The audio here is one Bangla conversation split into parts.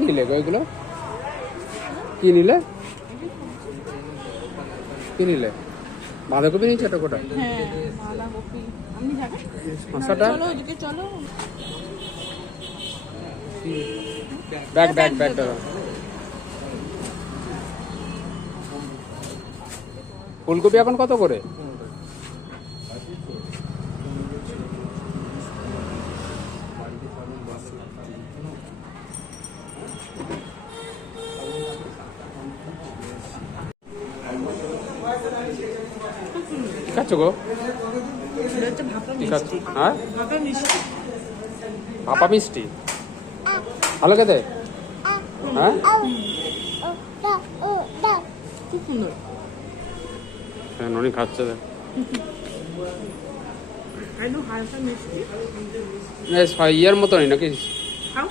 নিলে গো এগুলো? কি নিলে? কি নিলে? বাঁধাকপি নিয়েছে এটা কোটা? হ্যাঁ বাঁধাকপি। আপনি যাবেন? মশাটা চলো ওইদিকে চলো। ব্যাগ ব্যাগ ব্যাগ দাও। ফুলকপি এখন কত করে? খাচ্ছ গো? কি খাচ্ছ? হ্যাঁ ভাপা মিষ্টি ভালো খেতে? হ্যাঁ খুব সুন্দর। হ্যাঁ ননি খাচ্ছে দেখ। একদম হালকা মিষ্টি। ইয়ের মতনই নাকি? খাও।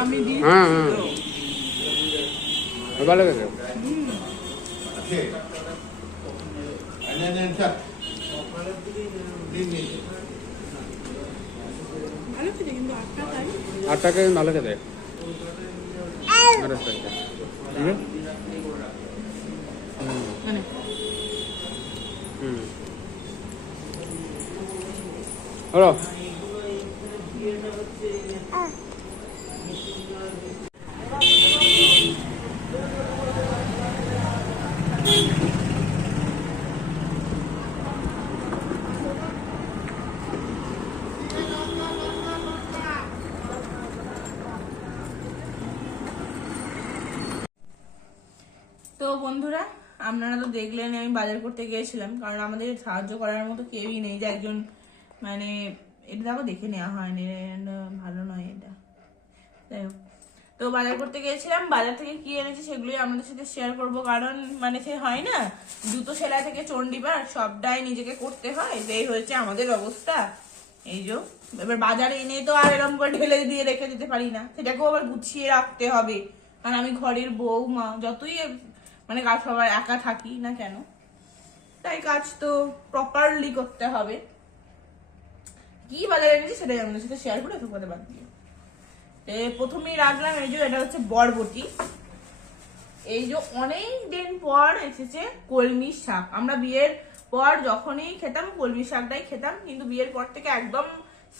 আমি দিই। হ্যাঁ হ্যাঁ ভালো খেতে। ভালো খেতে কিন্তু 8 টাকায়। 8 টাকায় ভালো খেতে। মানে হলো তো বন্ধুরা, আপনারা তো দেখলেন আমি বাজার করতে গিয়েছিলাম, কারণ আমাদের সাহায্য করার মতো কেউই নেই যে একজন মানে এটা দেখো দেখে নেওয়া হয়নি, ভালো নয় এটা। যাই হোক, তো বাজার করতে গিয়েছিলাম, বাজার থেকে কি এনেছি সেগুলোই আমাদের সাথে শেয়ার করব, কারণ মানে সে হয় না জুতো সেলাই থেকে চণ্ডীবার সবটাই নিজেকে করতে হয়, যেই হয়েছে আমাদের অবস্থা। এই যে এবার বাজারে এনে তো আর এরকম করে ঢেলে দিয়ে রেখে দিতে পারি না, সেটাকেও আবার গুছিয়ে রাখতে হবে, কারণ আমি ঘরের বউ মা, যতই মানে কাজ সবার একা থাকি না কেন, তাই কাজ তো প্রপারলি করতে হবে। কি বাজারে এনেছি সেটাই আমাদের সাথে শেয়ার করে তোমাদের বাদ দিয়ে প্রথমেই রাখলাম। এই যে এটা হচ্ছে বরবটি। এই যে অনেক দিন পর এসেছে কলমি শাক। আমরা বিয়ের পর যখনই খেতাম কলমি শাকটাই খেতাম, কিন্তু বিয়ের পর থেকে একদম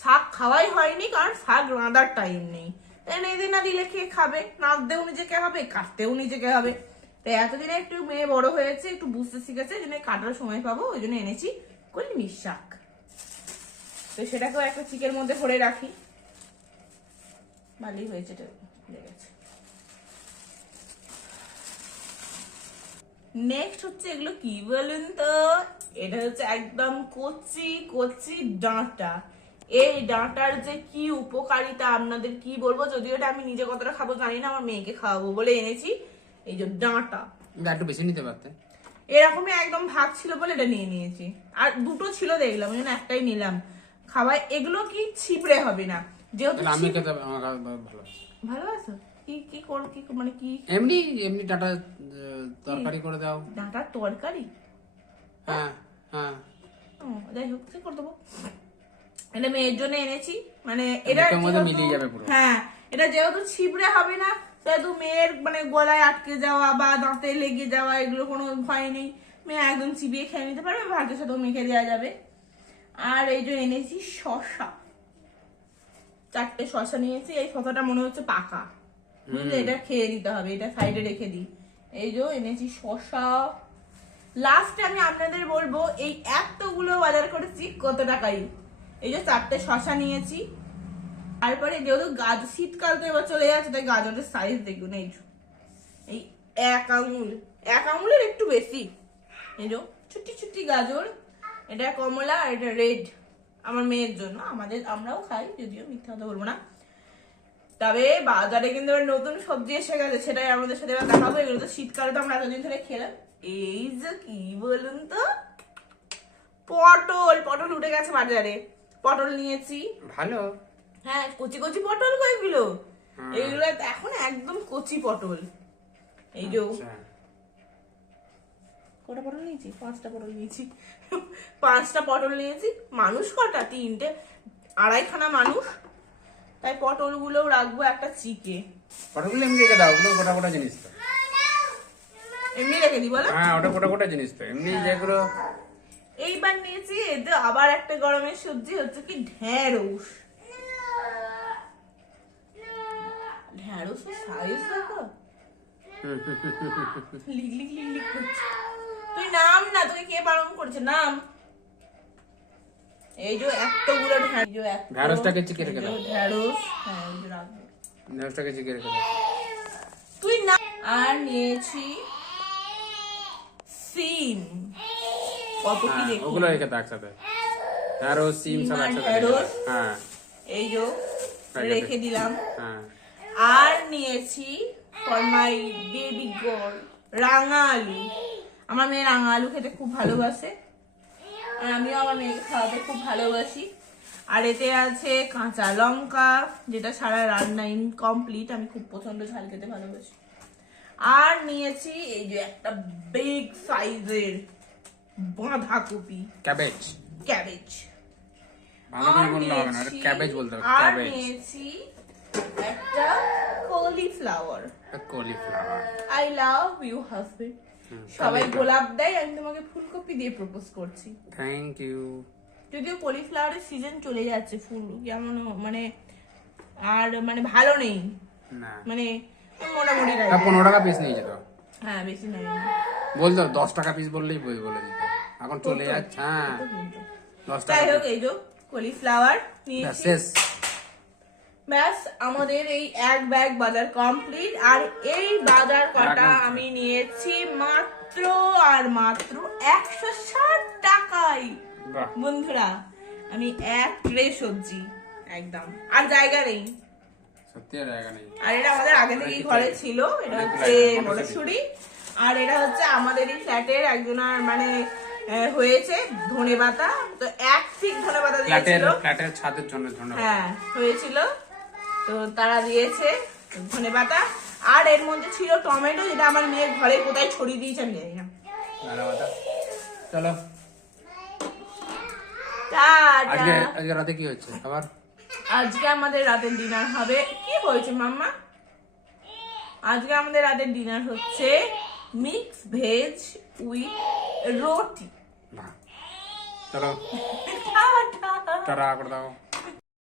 শাক খাওয়াই হয়নি, কারণ শাক রাঁধার টাইম নেই। এনে না দিলে কে খাবে? রাঁধতেও নিজেকে হবে, কাটতেও নিজেকে হবে। তাই এতদিনে একটু মেয়ে বড় হয়েছে, একটু বুঝতে শিখেছে, এই জন্য কাটার সময় পাবো, ওই জন্য এনেছি কলমি শাক। তো সেটাকেও একটা চিকের মধ্যে ভরে রাখি। ভালোই হয়েছে, এটা খুলে গেছে। নেক্সট হচ্ছে এগুলো কি বলুন তো? এটা হচ্ছে একদম কচি কচি ডাঁটা। এই ডাঁটার যে কি উপকারিতা আপনাদের কি বলবো, যদিও এটা আমি নিজে কতটা খাবো জানি না, আমার মেয়েকে খাওয়াবো বলে এনেছি। এই যে ডাঁটা, একটু বেশি নিতে পারতে। এরকমই একদম ভাগ ছিল বলে এটা নিয়ে নিয়েছি, আর দুটো ছিল দেখলাম, ওই জন্য একটাই নিলাম। খাওয়াই এগুলো কি ছিপড়ে হবে না, যেহেতু আমি খেতে আমার ভালো ভালোবাসো। কি কি কি মানে কি এমনি এমনি ডাটা তরকারি করে দাও। ডাঁটার তরকারি? হ্যাঁ হ্যাঁ যাই হোক সে করে দেবো। এটা মেয়ের জন্য এনেছি, মানে এটা মিলিয়ে যাবে পুরো। হ্যাঁ, এটা যেহেতু ছিপড়ে হবে না, সেহেতু মেয়ের মানে গলায় আটকে যাওয়া বা দাঁতে লেগে যাওয়া এগুলো কোনো ভয় নেই। মেয়ে একদম চিবিয়ে খেয়ে নিতে পারবে, ভাতের সাথেও মেখে দেওয়া যাবে। আর এই যে এনেছি শসা, 4টে শসা নিয়েছি। এই শসাটা মনে হচ্ছে পাকা, বুঝলে, এটা খেয়ে দিতে হবে, এটা সাইডে রেখে দিই। এই যে এনেছি শসা। লাস্টে আমি আপনাদের বলবো এই এতগুলো বাজার করেছি কত টাকাই। এই যে 4টে শসা নিয়েছি। তারপরে যেহেতু শীতকাল তো এবার চলে যাচ্ছে, তাই গাজরের সাইজ দেখুন, এই 1 আঙুল, 1 আঙুলের একটু বেশি। এই যে ছুটি ছুটি গাজর, এটা কমলা আর এটা রেড, আমার মেয়ের জন্য। আমরাও খাই, যদিও মিথ্যা কথা বলবো না। তবে বাজারে কিন্তু নতুন সবজি এসে গেছে, সেটাই আমাদের সাথে দেখাবো। এগুলো তো শীতকালে তো আমরা এতদিন ধরে খেলাম। এই যে কি বলুন তো, পটল উঠে গেছে বাজারে। পটল নিয়েছি, ভালো। হ্যাঁ কচি কচি পটল গো এগুলো। এইগুলো এখন একদম কচি পটল। এই যে কটা পটল নিয়েছি? 5টা পটল নিয়েছি। 5টা পটল নিয়েছি। মানুষ কটা? 3টে, 2.5খানা মানুষ। তাই পটলগুলোও রাখবো একটা চিকে। পটলগুলো এমনি রেখে দাও, ওগুলো গোটা গোটা জিনিস তো। এমনি রেখে দিই বলো? হ্যাঁ, ওটা গোটা গোটা জিনিস তো, এমনি যেগুলো। এইবার নিয়েছি এতে আবার একটা গরমের সবজি হচ্ছে কি ঢেঁড়স। ঢেঁড়সের সাইজ দেখো, লিক লিক লিক লিক করছে। তুই নাম না, তোকে কে বারণ করেছে? নাম। এই যে এতগুলো ঢেঁড়সটাকে চিকে রেখে দাও। ঢেঁড়স, হ্যাঁ এই যে রাখবো। ঢেঁড়সটাকে চিকে রেখে দাও। তুই না। আর নিয়েছি সিম। কত কি হ্যাঁ, দেখো, ওগুলো রেখে দাও একসাথে। ঢেঁড়স, সিম সব সিম আর একসাথে রেখে দাও। ঢেঁড়স। হ্যাঁ এই যে রেখে দিলাম। হ্যাঁ। আর নিয়েছি ফর মাই বেবি গার্ল রাঙা আলু। আমার মেয়ে রাঙা আলু খেতে খুব ভালোবাসে, আর আমিও আমার মেয়েকে খাওয়াতে খুব ভালোবাসি। আর এতে আছে কাঁচা লঙ্কা, যেটা সারা রান্না ইনকমপ্লিট, আমি খুব প্রচন্ড ঝাল খেতে ভালোবাসি। আর নিয়েছি এই যে একটা বিগ সাইজের বাঁধাকপি, ক্যাবেজ। ক্যাবেজ। বাঁধাকপি বললে হবে না, এটা ক্যাবেজ বলতে হবে। আর ক্যাবেজ, নিয়েছি একটা cauliflower. Cauliflower. I love you husband. সবাই গোলাপ দেয়, আমি তোমাকে ফুলকপি দিয়ে প্রপোজ করছি। Thank you. যদিও কলিফ্লাওয়ারের সিজন চলে যাচ্ছে, ফুল কেমন মানে আর মানে ভালো নেই, না, মানে মোটামুটি রাখি। 15 টাকা পিস নিয়ে যেত। হ্যাঁ বেশি নেই। বলতো 10 টাকা পিস বললেই বলে দিত, এখন চলে যাচ্ছে। হ্যাঁ, 10 টাকা। যাই হোক, এই যে কলিফ্লাওয়ার ব্যাস, নিয়েছি। শেষ। ব্যাস আমাদের এই এক ব্যাগ বাজার কমপ্লিট। আর এই বাজার কটা আমি নিয়েছি মাত্র আর মাত্র 160 টাকায়। বাহ, বন্ধুরা, আমি এক ট্রে সবজি একদম, আর জায়গা নেই। সত্যি আর জায়গা নেই। আর এটা আমাদের আগে থেকেই ঘরে ছিল। এটা হচ্ছে মটরশুঁটি, আর এটা হচ্ছে আমাদের এই ফ্ল্যাটের একজনের মানে হয়েছে ধনেপাতা। তো এক ঠিক ধনেপাতা দিয়েছিল, ফ্ল্যাটের ছাদের জন্য। হ্যাঁ হয়েছিল, তো তারা দিয়েছে ধনেপাতা। আর এর মধ্যে ছিল টমেটো, যেটা আমার মেয়ে ঘরে কোথায় ছড়িয়ে দিয়েছে আমি জানি না। চলো, টাটা। আজকে রাতে কি হচ্ছে আবার? আজকে আমাদের রাতের ডিনার হবে, কি হয়েছে মাম্মা? আজকে আমাদের রাতের ডিনার হচ্ছে মিক্স ভেজ উইথ রুটি। চলো, টাটা। টাটা করে দাও।